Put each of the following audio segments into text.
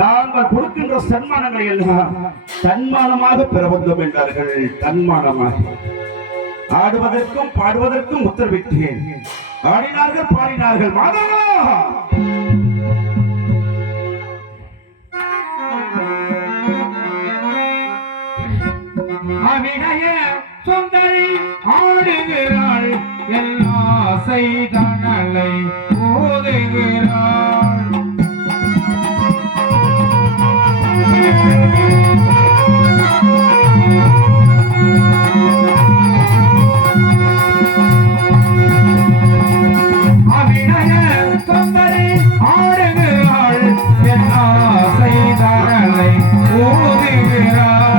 தாங்கள் கொடுக்கின்ற சன்மானங்களை எல்லாம் தன்மானமாக பெற வேண்டும் என்றார்கள். தன்மானமாக ஆடுவதற்கும் பாடுவதற்கும் உத்தரவிட்டேன். ஆடினார்கள், பாடினார்கள். மாதவா அவினய சுந்தரி ஆடுகிறாள், எல்லா செய்தனலை ஓதுகிறாள். அவினய சுந்தரி ஆடுகிறாள், எல்லா செய்தனலை ஓதுகிறாள்.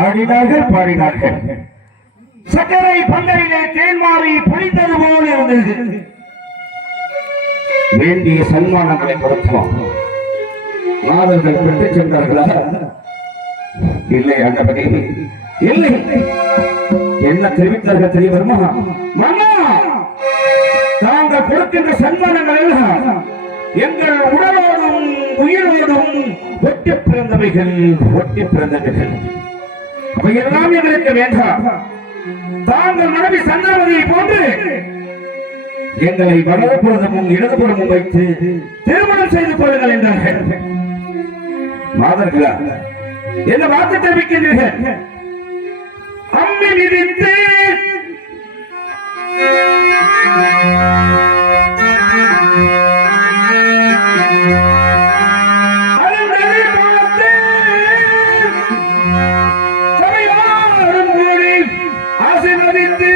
ஆடினார்கள், பாடினார்கள். சக்கரை பந்தரிலே தேன்மாறி பொழிந்தது போல் இருந்தது. வேண்டிய சன்மானங்களை கொடுத்தோம். நாதர்கள் பெற்றுச் சென்றார்களா? இல்லை ஆண்டவனே, இல்லை. என்ன தெரிவித்தார்கள் தெரியுமா? மன்னா, தாங்கள் கொடுக்கின்ற சன்மானங்கள் எல்லாம் எங்கள் உடலோடும் உயிரோடும் ஒட்டி பிறந்தவைகள், ஒட்டி பிறந்தவைகள். அவையெல்லாம் எங்களுக்கு வேண்டாம். தாங்கள் மனைவி சந்திரமதியை போன்று எங்களை வலதுபுறமும் இடதுபுறமும் வைத்து திருமணம் செய்து கொள்ளுங்கள் என்றார்கள். மாதர்களா, என்ன வார்த்தை தெரிவிக்கின்றீர்கள்? அம்மி மிதித்து ஆசீர்வதித்து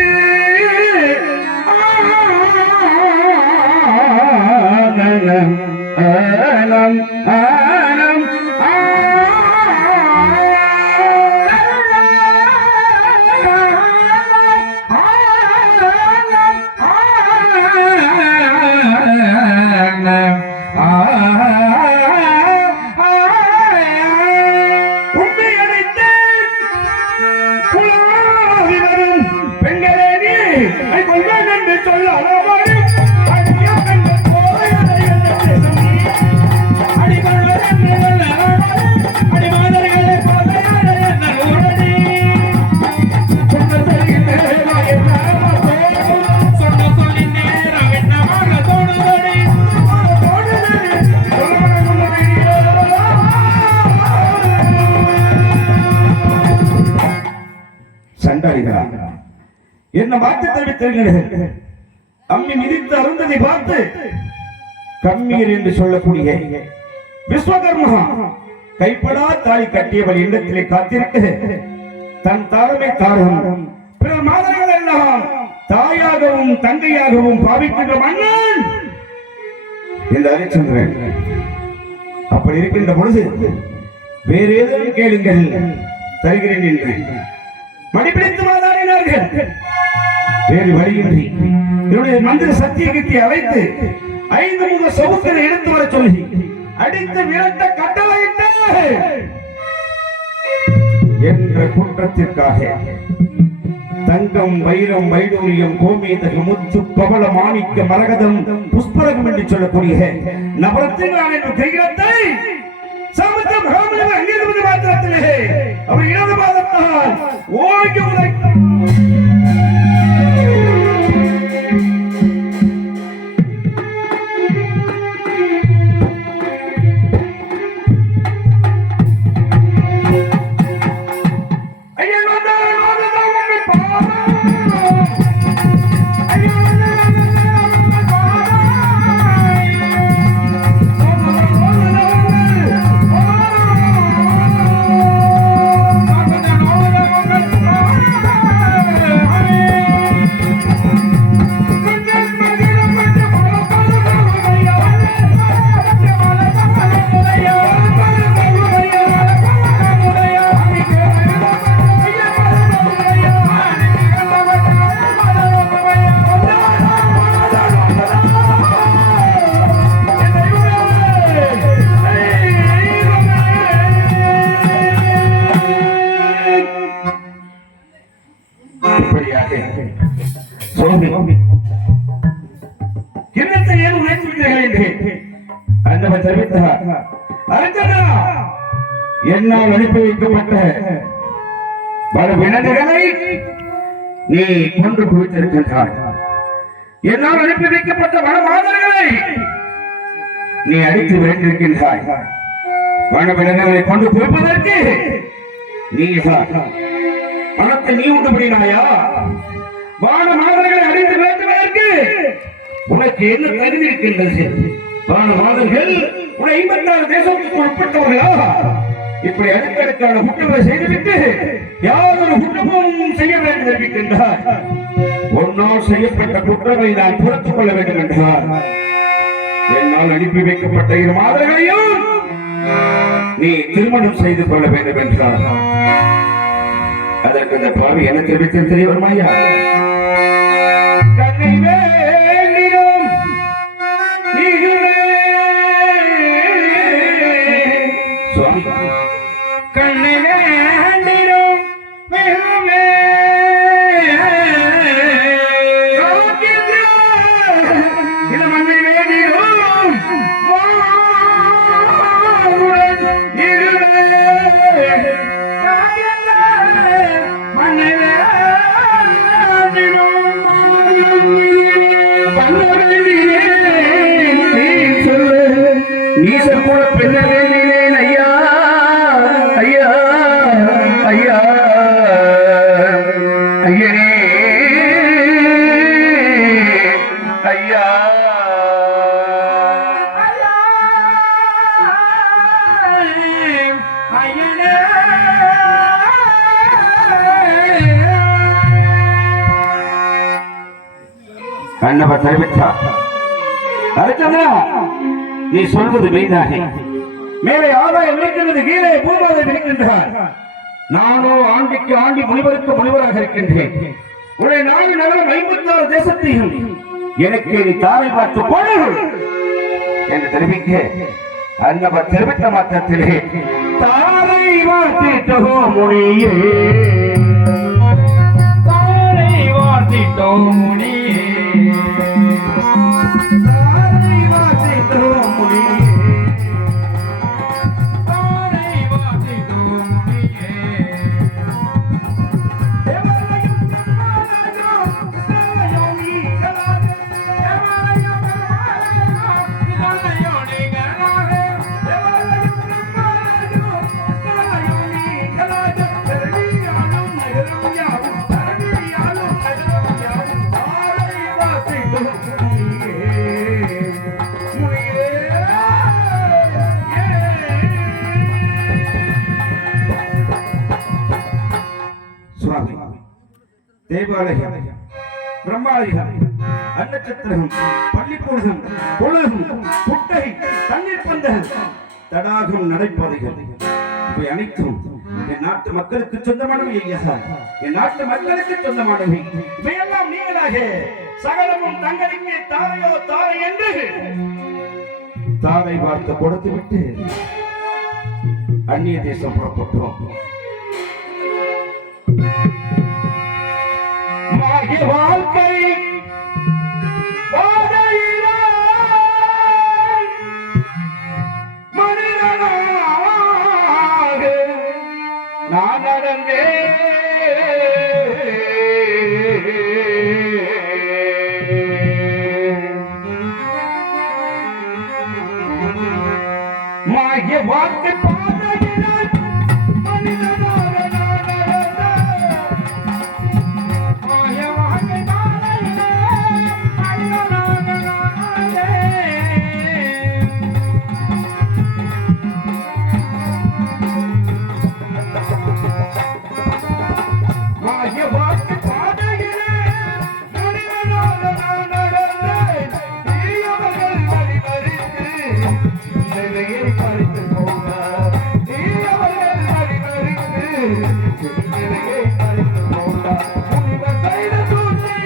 என்ன வார்த்தை தெரிவித்திருக்கிறீர்கள். அம்மி மிதித்து அருந்ததை பார்த்து கம்மீர் என்று சொல்லக்கூடிய விஸ்வகர்மா கைப்படா தாலி கட்டியவள் இல்லத்திலே காத்திருக்க தன் தாரமை தாரம் பிற மாதங்கள் எல்லாம் தாயாகவும் தங்கையாகவும் பாவிக்கின்ற மன்னன் இந்த ஹரிச்சந்திரன். அப்படி இருக்கின்ற பொழுது வேறு ஏதேனும் கேளுங்கள் தருகிறேன் என்று மடிப்பிடித்து வாதாடினார்கள். வேறு வழியின்றி என்னுடைய மந்திர சத்தியகத்தை அழைத்து 5 முக சவுக்கரை எடுத்து வர சொல்லி அடித்து விரட்ட கட்டளையிட்டு என்ற குற்றத்திற்காக தங்கம் வைரம் வைடூரியம் கோமேதகம் முத்து பவள மாணிக்க மரகதம் புஷ்பரகம் என்று சொல்லக்கூடிய நவரத்தினான் என்ற கிரகத்தை சமுத்திரம் ராமலிங்க அங்கிருந்து மாத்திரத்திலே அவர் இடது பாதத்தால் ஓங்கி உதைத்தார். என்னால் அனுப்பி வைக்கப்பட்ட பல விலங்குகளை நீ கொன்று குவித்திருக்கின்றாய். என்னால் அனுப்பி வைக்கப்பட்ட பல மாதர்களை நீ அடித்து விரைந்திருக்கின்றாய். வன விலங்குகளை கொண்டு குவிப்பதற்கு நீ பணத்தை நீ உண்டுபடினாயா? வான மாதர்களை அடித்து விரைந்துவதற்கு உனக்கு என்ன தகுதி இருக்கின்றது? வான மாதர்கள் உன்னை 56 தேசத்துக்கு உட்பட்டவர்களா? இப்படி அடுக்கடுக்கான குற்றங்களை செய்துவிட்டு யாரொரு குற்றமும் செய்ய வேண்டும் என்கின்றார். ஒன்னால் செய்யப்பட்ட குற்றங்களை நான் புறத்துக் கொள்ள வேண்டும் என்றார். என்னால் அனுப்பி வைக்கப்பட்ட 2 மாதங்களையும் நீ திருமணம் செய்து கொள்ள வேண்டும் என்றார். அதற்கு அந்த பாவி எனக்கு தெரிவித்து தெரியவருமாயா? கண்ணை வேண்டிடும் சுவாமி, கண்ணை வேண்டிடும் மிகுமே இது மண்ணை வேண்டிடும் ஈசன் கூட பெண்ண வேண்டினேன் ஐயா ஐயா ஐயா ஐயனே ஐயா ஐயனே கண்ணப்ப தெரிவித்தா அரைச்சந்திரா, நீ சொல்வது மெய்தானே? மேலே ஆதாயம் இருக்கிறது, கீழே பூமாதம் இருக்கின்றார். நானோ ஆண்டிக்கு ஆண்டி முனிவருக்கு முனிவராக இருக்கின்றேன். உன்னை 4 நகரம் 56 தேசத்தையும் எனக்கு நீ தாரை பார்த்து போடு என்று தெரிவிக்க அன்னவர் தெரிவித்த மாத்திரத்திலே தாரை வார்த்திட்டோ முனியே, தாரை வார்த்திட்டோ முனியே, சுவாமி தேவாலயம் பிரம்மாதிகம் அன்னச்சத்திரகம் பள்ளிக்கூடம் பொழுதும் குட்டை தண்ணீர் பந்தல் தடாகம் நடைபாதைகள் இவை அனைத்தும் என் நாட்டு மக்களுக்கு சொந்தமானவை ஐயா. என் நாட்டு மக்களுக்கு சொந்தமானவை இவையெல்லாம் நீங்களாக சகலமும் தங்களுக்கு தாரையோ தாரை என்று தாரை வார்த்தை கொடுத்து விட்டு அந்நிய தேசம் புறப்பட்டோம். வாழ்க்கை மனிதனாக நான் நடந்தேன். மாய வாழ்க்கை பாதையினால் மனிதனாக நான் நடந்தேன். மாய வாழ்க்கை பாதையினால் மனிதனாக நான் நடந்தேன். மாய வாழ்க்கை பாதையிலே மனிதனாக நான் நடந்தேன். தீயவர்கள் வழிமறித்து நிலையை பறித்து போனார். தீயவர்கள் வழிமறித்து நிலையை பறித்து போனார். முனிவர் செய்த சூழ்ச்சி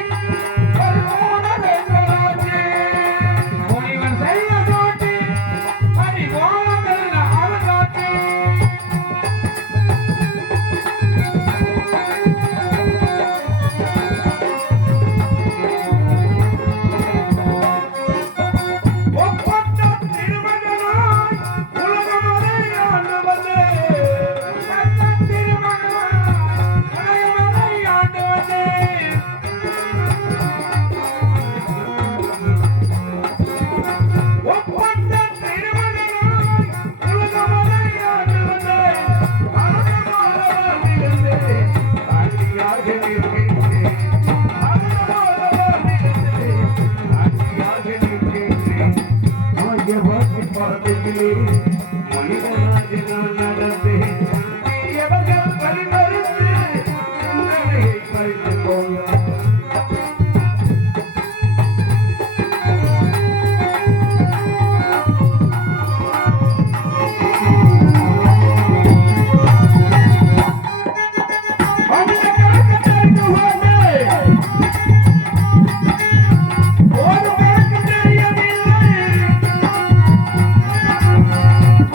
பரிபூரணமாச்சு. முனிவர் செய்த சூழ்ச்சி பரிபூரணமாச்சு. ஒப்பற்ற திருமகனாய் உலகமதை ஆண்டு வந்தேன். ஒப்பற்ற திருமகனாய் உலகமதை ஆண்டு வந்தேன். ஒப்பற்ற திருமகனாய் உலகமதை ஆண்டு வந்தேன். அருகமாக வாழ்ந்திருந்தேன். சாட்சியாக நிற்கின்றேன். அருகமாக வாழ்ந்திருந்தேன். சாட்சியாக நிற்கின்றேன். மாய வாழ்க்கை பாதையிலே மனிதனாக நான் நடந்தேன். தீயவர்கள் வழிமறித்து சிந்தனையை பறித்து போனார். அந்த கணக்கு தெரிந்து கொண்டேன். ஒரு கணக்கு தெரியவில்லை.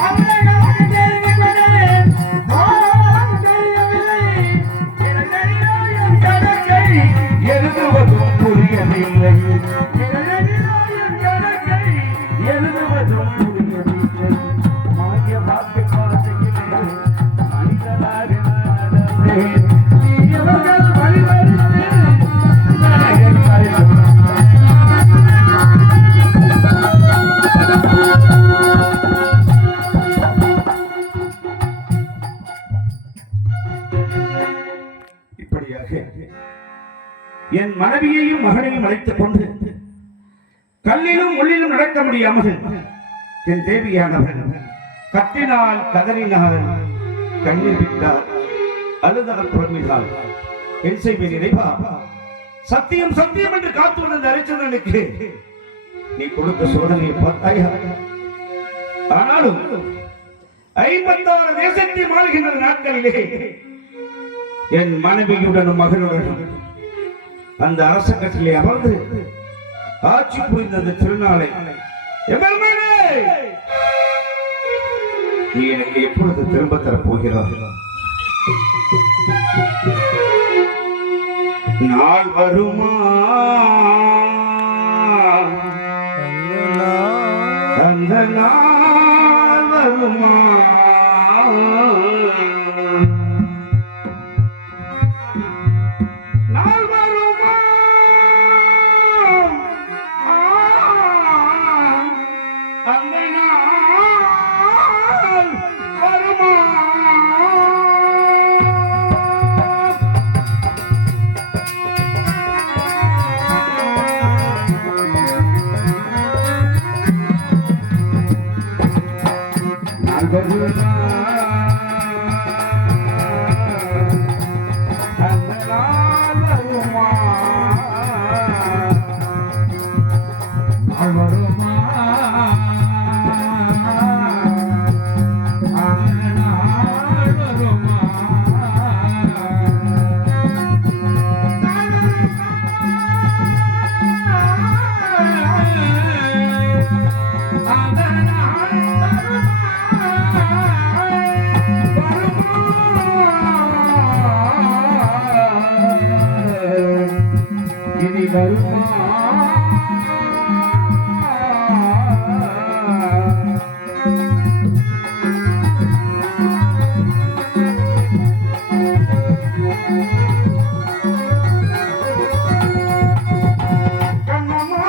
அந்த கணக்கு தெரிந்து கொண்டேன். ஒரு தெரியவில்லை. எனக்கறியோ என் கணக்கை எழுதுவதும் புரியவில்லை. எனக்கறியோ என் கணக்கை எழுதுவதும் புரியவில்லை. மாய வாழ்க்கை பாதையிலே மனிதனாக நடந்தேன். தீயவர்கள் வழிமறித்து சிந்தனையை பறித்து இப்படியாக என் மனைவியையும் மகனையும் அழைத்துக் கொண்டு கல்லிலும் முள்ளிலும் நடக்க முடியாமல் என் தேவியானவள் கத்தினால் கதறினாள், கண்ணீர் விட்டார், அழுதல் புறமினாள். என் செய்வேன் இறைவா, சத்தியம் சத்தியம் என்று காத்து வந்த அரிச்சந்திரனுக்கு நீ கொடுத்த சோதனையை பார்த்தாயா? ஆனாலும் 56 தேசத்தை மாறுகின்ற நாட்களிலே என் மனைவியுடனும் மகனுடனும் அந்த அரச கட்டிலே அமர்ந்து ஆட்சி புரிந்த அந்த திருநாளை எமர்மேனே, நீ எனக்கு எப்பொழுது திரும்ப தரப் போகிறாய்? நாள் வருமா அந்த நாள் வருமா? நாள் வருமா அந்த நாள் வருமா? அந்த நாள் வருமா நாள் வருமா அந்த நாள் வருமா அந்த நாள் இனி வருமா கண்ணம்மா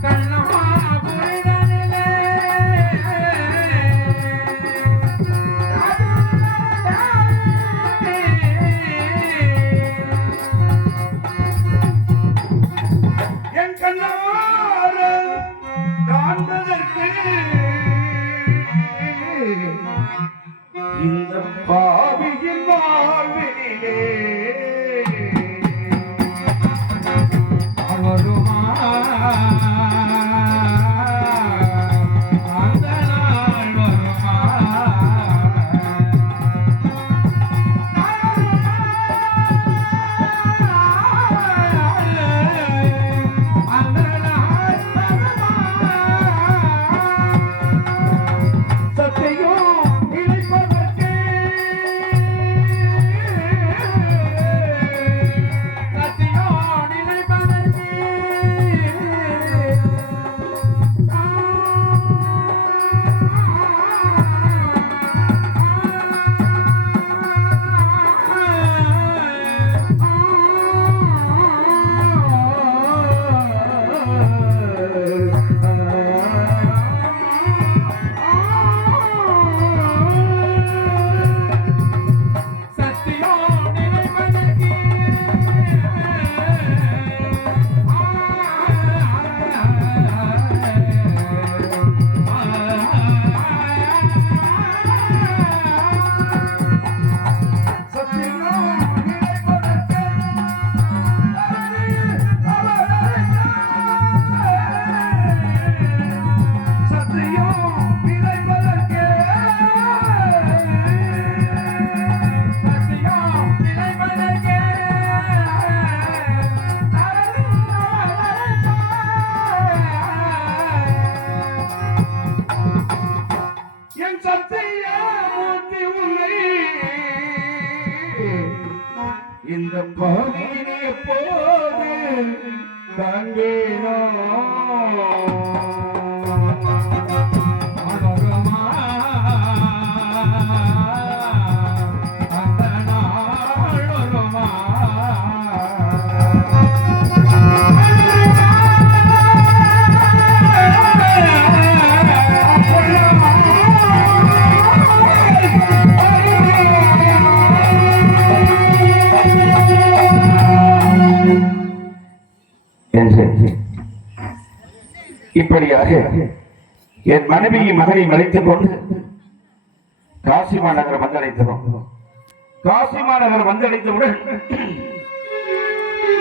கண்ணமா முருகனே என் கண்ணார காண்பதற்கு இந்த பாவியின் வாழ்வினிலே வருமா அந்த நாள் வருமா அந்த நாள் வருமா சத்தையும் இழைப்பதற்கு சத்தியோடு நிலைப்பதற்கு சத்தியோடு நிலைப்பதற்கு சத்தையும் இழைப்பதற்கு சத்தையும் இழைப்பதற்கு என் சத்திய மூர்த்தி உன்னை இந்த பாவியினை எப்போது காண்பேனோ வருமா அந்த நாள் வருமா இப்படியாக என் மனைவியின் மகனை மறைத்துக் கொண்டு காசி மாநகரம் வந்தடைத்தோம். காசி மாநகரம் வந்தடைத்தவுடன்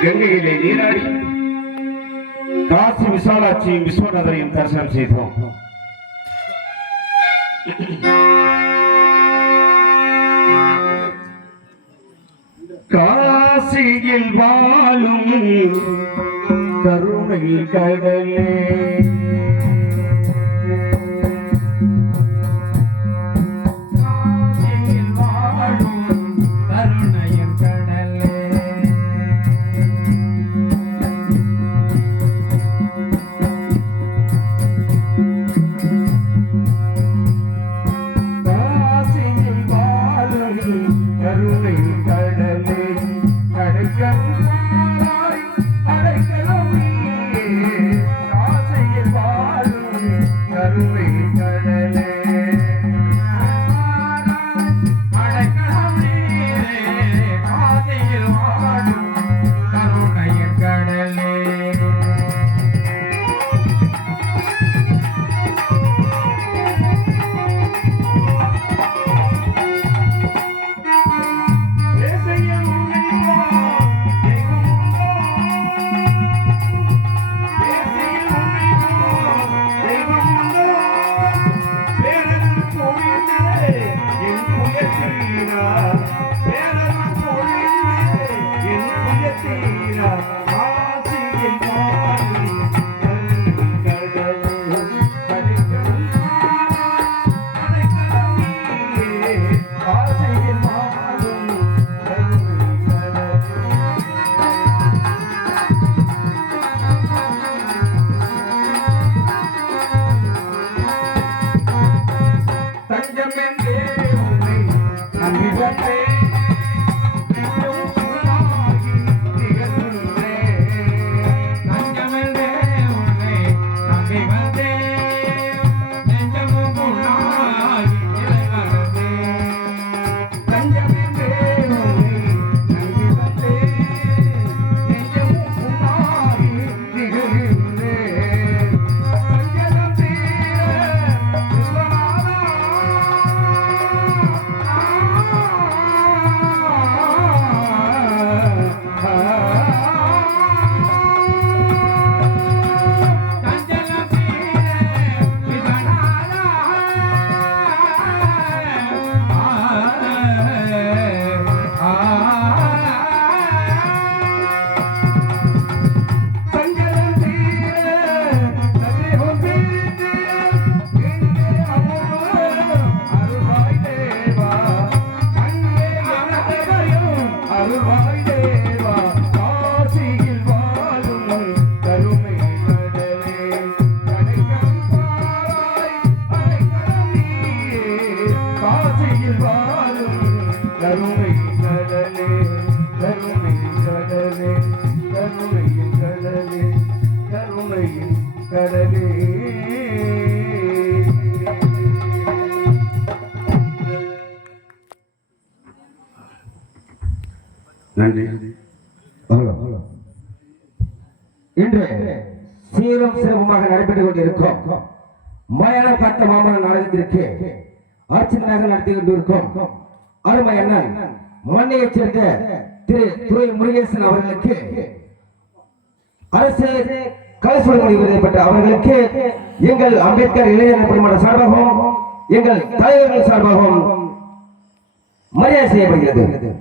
கங்கையிலே நீராடி காசி விசாலாட்சியும் விஸ்வநாதரையும் தரிசனம் செய்தோம். காசியில் வாழும் கருணை கடலே காசியில் வாழும் கருணையின் கடலே காசியில் வாழும் கருணை கடலே அடைக்கலாய் அடைக்கலம் நீயே. காசியில் வாழும் கருணை கடலே அடைக்கலம் நீரே காசியில் வாழும் கருணையின் கடலே நன்றி. இன்று சீரும் சிறப்புமாக நடைபெற்றுக் கொண்டிருக்கும் மயான காத்த மாமன நாடகத்திற்கு அர்ச்சனையாக நடத்தி கொண்டிருக்கும் அருமை அண்ணன் மண்ணையைச் சேர்ந்த திரு துரை முருகேசன் அவர்களுக்கு அரசு கலைசுவரமணி விருதை பெற்ற அவர்களுக்கு எங்கள் அம்பேத்கர் இளைஞர் பணிமன்ற சார்பாகவும் எங்கள் தலைவர்கள் சார்பாகவும் மரியாதை செய்யப்படுகிறது.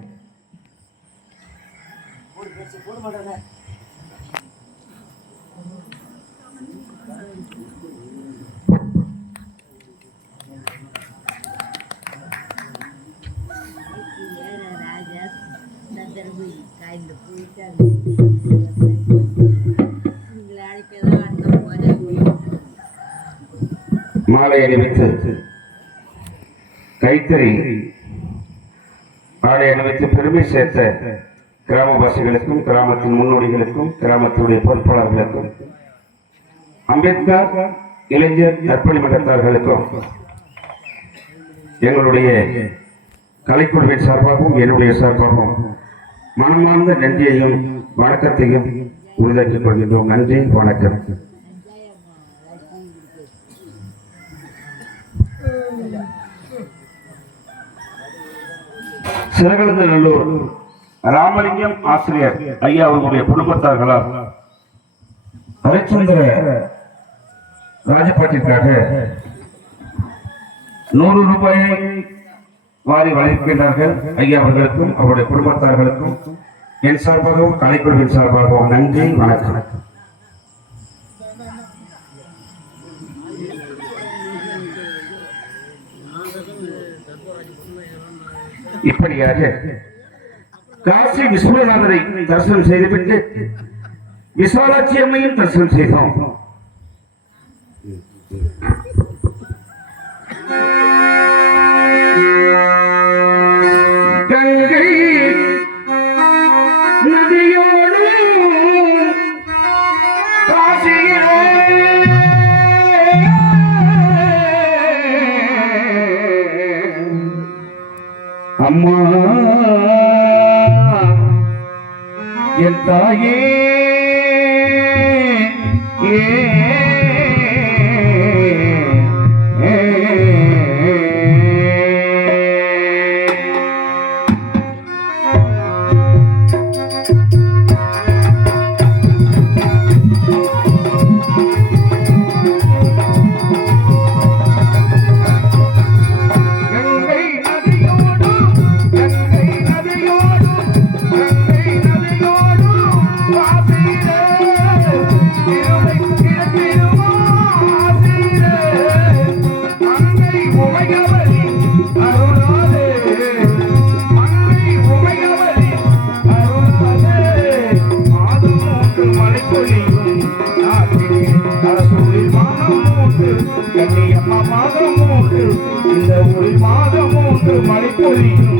மாலை அணிவித்து கைத்தறி ஆடை அணிவித்து பெருமை சேர்த்த கிராமவாசிகளுக்கும் கிராமத்தின் முன்னோடிகளுக்கும் கிராமத்துடைய பொறுப்பாளர்களுக்கும் அம்பேத்கர் இளைஞர் நற்பணி மன்றத்தார்களுக்கும் எங்களுடைய கலைக்குழுவின் சார்பாகவும் என்னுடைய சார்பாகவும் மனமார்ந்த நன்றியையும் வணக்கத்தையும் உறுதியாக்கிக் கொள்கின்றோம். நன்றி, வணக்கம். சிறகலந்தநல்லூர் ராமலிங்கம் ஆசிரியர் ஐயா அவர்களுடைய குடும்பத்தார்களால் ஹரிச்சந்திர ராஜபாட்டிற்காக 100 ரூபாயை வாரி வழங்கியிருக்கின்றார்கள். ஐயா அவர்களுக்கும் அவருடைய குடும்பத்தார்களுக்கும் என் சார்பாகவும் கலைக்குழுவின் சார்பாகவும் நன்றி, வணக்கம். இப்படியாக காசி விஸ்வநாதரை தரிசனம் செய்துவிட்டு விசாலாட்சி அம்மையும் தரிசனம் செய்தோம். கங்கை நதியோடு காசியிலே அம்மா என் தாயே இந்த ஒரு மாதம் மூன்று மழை பொழியும்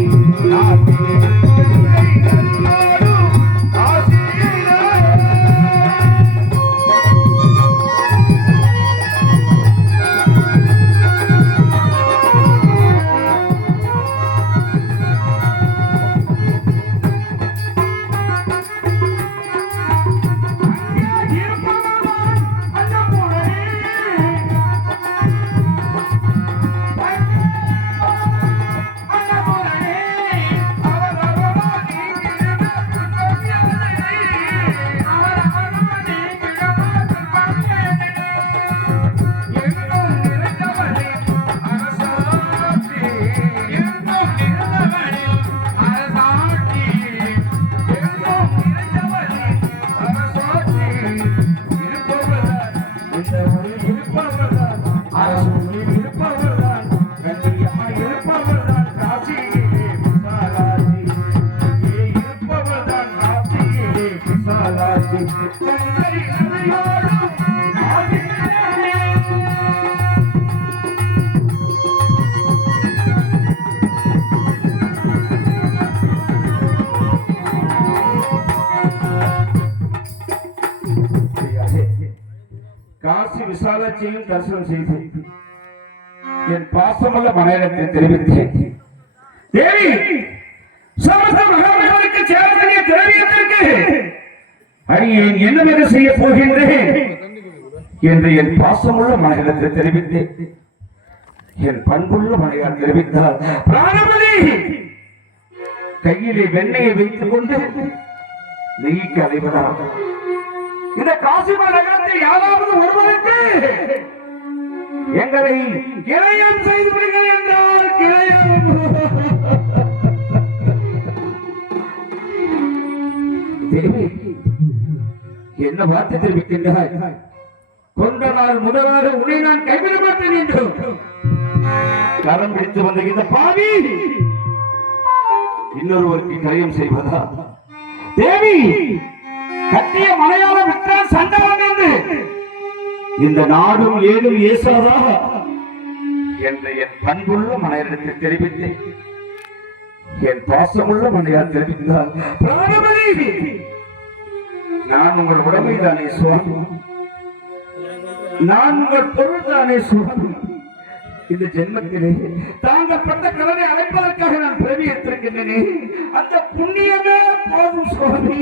காசி விசாலாட்சியையும் தரிசனம் செய்து என் பாசமுள்ள மனையத்தை தெரிவித்தேன். தேவி சமஸ்த மகாமேகளுக்கு சேவகனிய திரவியத்திற்கு அடியேன் என்னவென்று செய்ய போகின்றேன் என்று என் பாசமுள்ள மனையத்தை தெரிவித்தேன். என் பண்புள்ள மனையார் தெரிவித்தார். பிராணபதி கையிலே வெண்ணெயை வைத்துக் கொண்டு நெய்க்கு அலைவதாக இந்த காசிம நகரத்தில் யாராவது ஒருவருக்கு எங்களை கிரயம் செய்து விடுங்கள் என்றால் கிரயம். தேவி என்ன வார்த்தை தெரிவிக்கின்றாய்? கொண்ட நாள் முதலாக உன்னை நான் கைவிட மாட்டேன் என்று கரம் பிடித்து வந்த இந்த பாவி இன்னொருவருக்கு கிரயம் செய்வதா? தேவி கட்டிய மலையாள விட்டால் சண்டவன் என்று இந்த நாடும் ஏதும் ஏசாதா என்று என் பண்புள்ள மனையரிடத்தை தெரிவித்தேன். என் பாசமுள்ள மனையார் தெரிவித்தார். நான் உங்கள் உடமை தானே சுவாமி, நான் உங்கள் பொருள் தானே சுவாமி. இந்த ஜென்மத்திலே தாங்கப்பட்ட கடனை அழைப்பதற்காக நான் பிறவி எடுத்திருக்கின்றேனே, அந்த புண்ணியமே போதும் சுவாமி.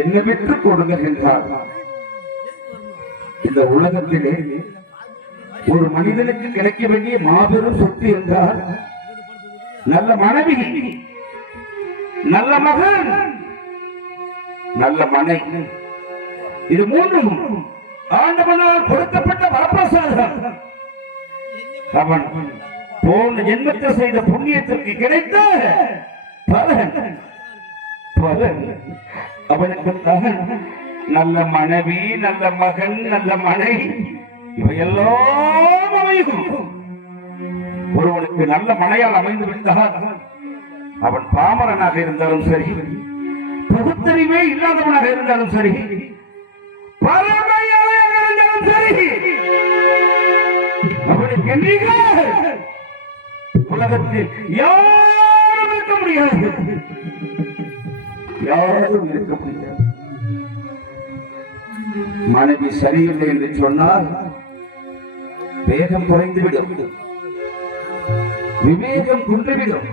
என்ன விட்டு கொடுங்க என்றார். இந்த உலகத்திலே ஒரு மனிதனுக்கு கிடைக்க வேண்டிய மாபெரும் சொத்து என்றால் நல்ல மனைவி, நல்ல மகன், நல்ல மனை, இது மூன்றும் ஆண்டவனால் கொடுக்கப்பட்ட வரப்பிரசாதம். அவன் போன ஜென்மத்தில் செய்த புண்ணியத்திற்கு கிடைத்த பலன். அவனுக்கு நல்ல மனைவி, நல்ல மகன், நல்ல மனை, இவையெல்லாம் அமையும். ஒருவனுக்கு நல்ல மனையால் அமைந்து விட்டால் அவன் பாமரனாக இருந்தாலும் சரி, பகுத்தறிவே இல்லாதவனாக இருந்தாலும் சரி, பரமையாக இருந்தாலும் சரி, அவனுக்கு உலகத்தில் யாரும் இருக்க முடியாது, யாரும் இருக்க முடியாது. மனைவி சரியில்லை என்று சொன்னால் வேகம் குறைந்துவிடும், விவேகம் குன்றுவிடும்,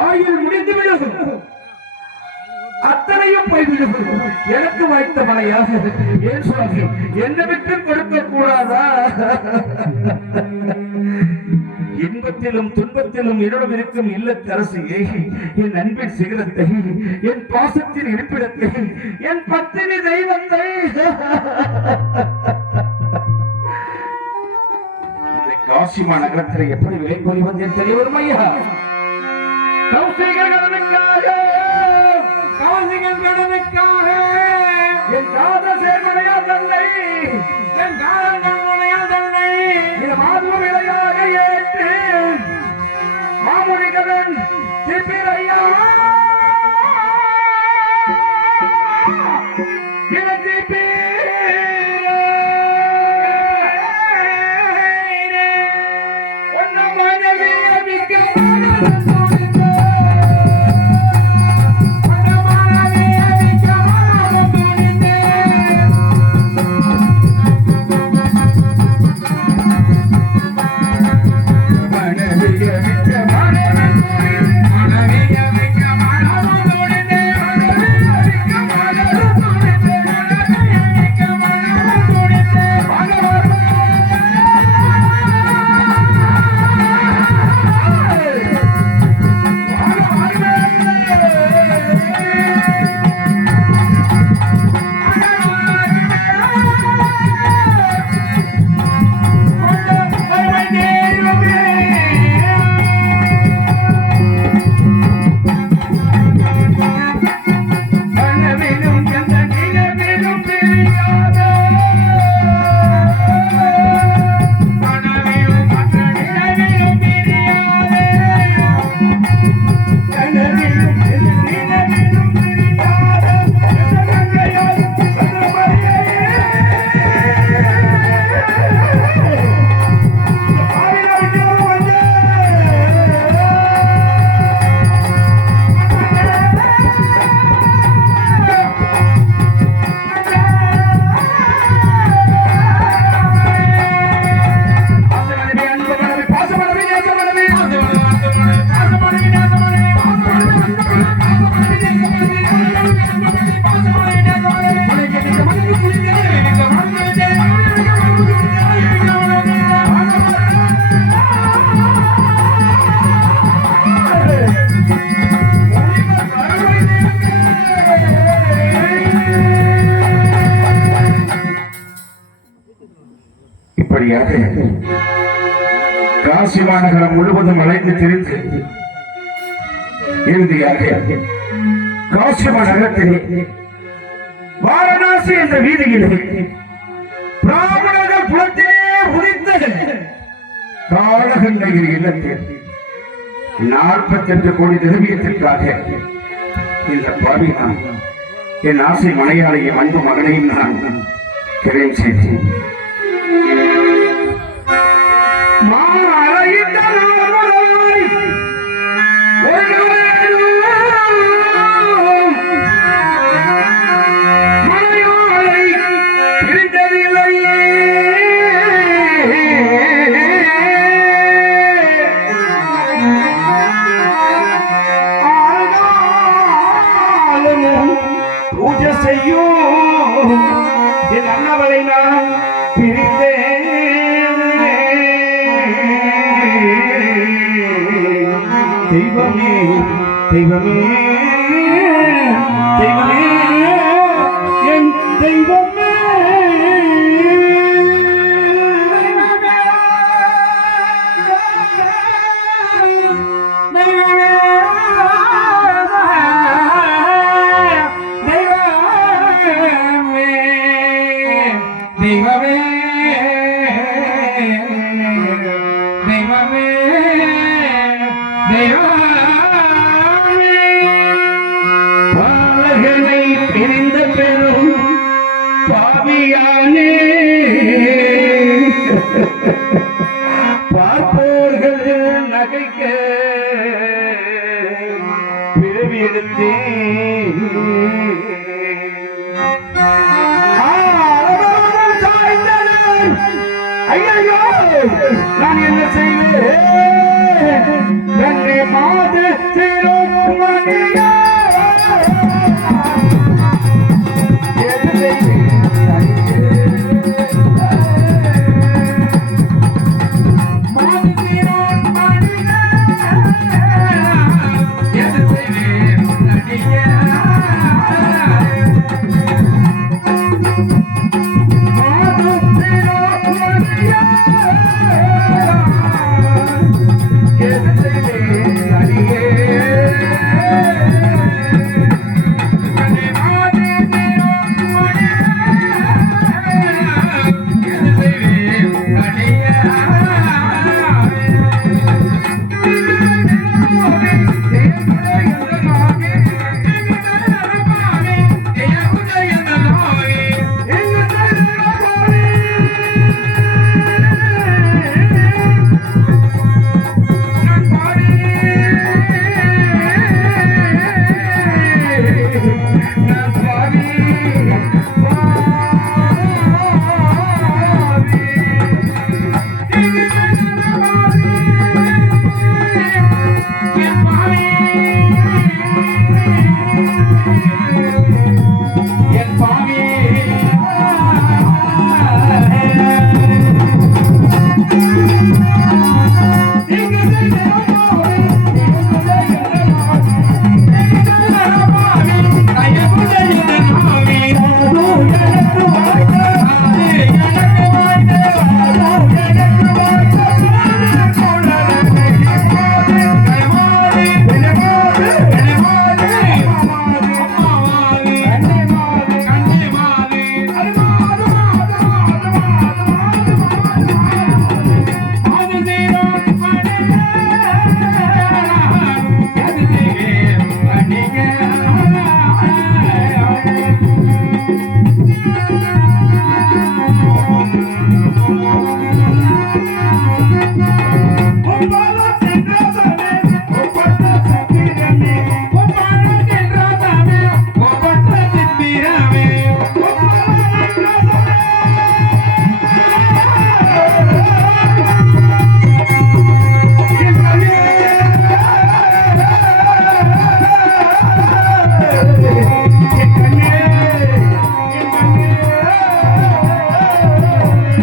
ஆயுள் முடிந்துவிடும், அத்தனையும் போய்விடும். எனக்கு வாய்த்த மனையாக ஏன் சுவாமி என்னை விட்டு கொடுக்க கூடாதா? இன்பத்திலும் துன்பத்திலும் என்னுடன் இருக்கும் இல்லத்தரசியை, என் அன்பின் சிகரத்தை, என் பாசத்தின் இருப்பிடத்தை, என் பத்தினி தெய்வத்தை, இந்த காசி மாநகரத்தில் எப்படி விலை கூறி வந்தேன் தெரியவரும் ஐயா. கௌசிகர் கடனுக்காக, கௌசிகர் கடனுக்காக, என் காதல் சேர்மனையா தந்தை, என் காதல் கண்மனையா தந்தை, இந்த மாதவ விலையாக ஏற்று மாமுனிகரன் திப்பிரையா காசி மாநகரம் முழுவதும் அலைந்து திரிந்து இறுதியாக காசி மாநகரத்திலே வாரணாசி என்ற வீதியிலே பிராமணர்கள் குலத்திலே உதித்த காலகண்டகிரி இல்லத்தில் 48 கோடி திரவியத்திற்காக இந்த பாவிதான் என் ஆசை மனையாளையும் அன்பு மகனையும் நான் கிரயம் செய்தேன். பூஜை செய்யும் என் அண்ணவரை நான் பிரித்தேன். தெய்வமே தெய்வமே தெய்வமே என் தெய்வமே பாலகனை பிரிந்த பெரும் பாவியானே பார்ப்போர்கள் நகைக்க பிறவி எடுத்தேன் ஐயோ நான் என்ன செய்வேன்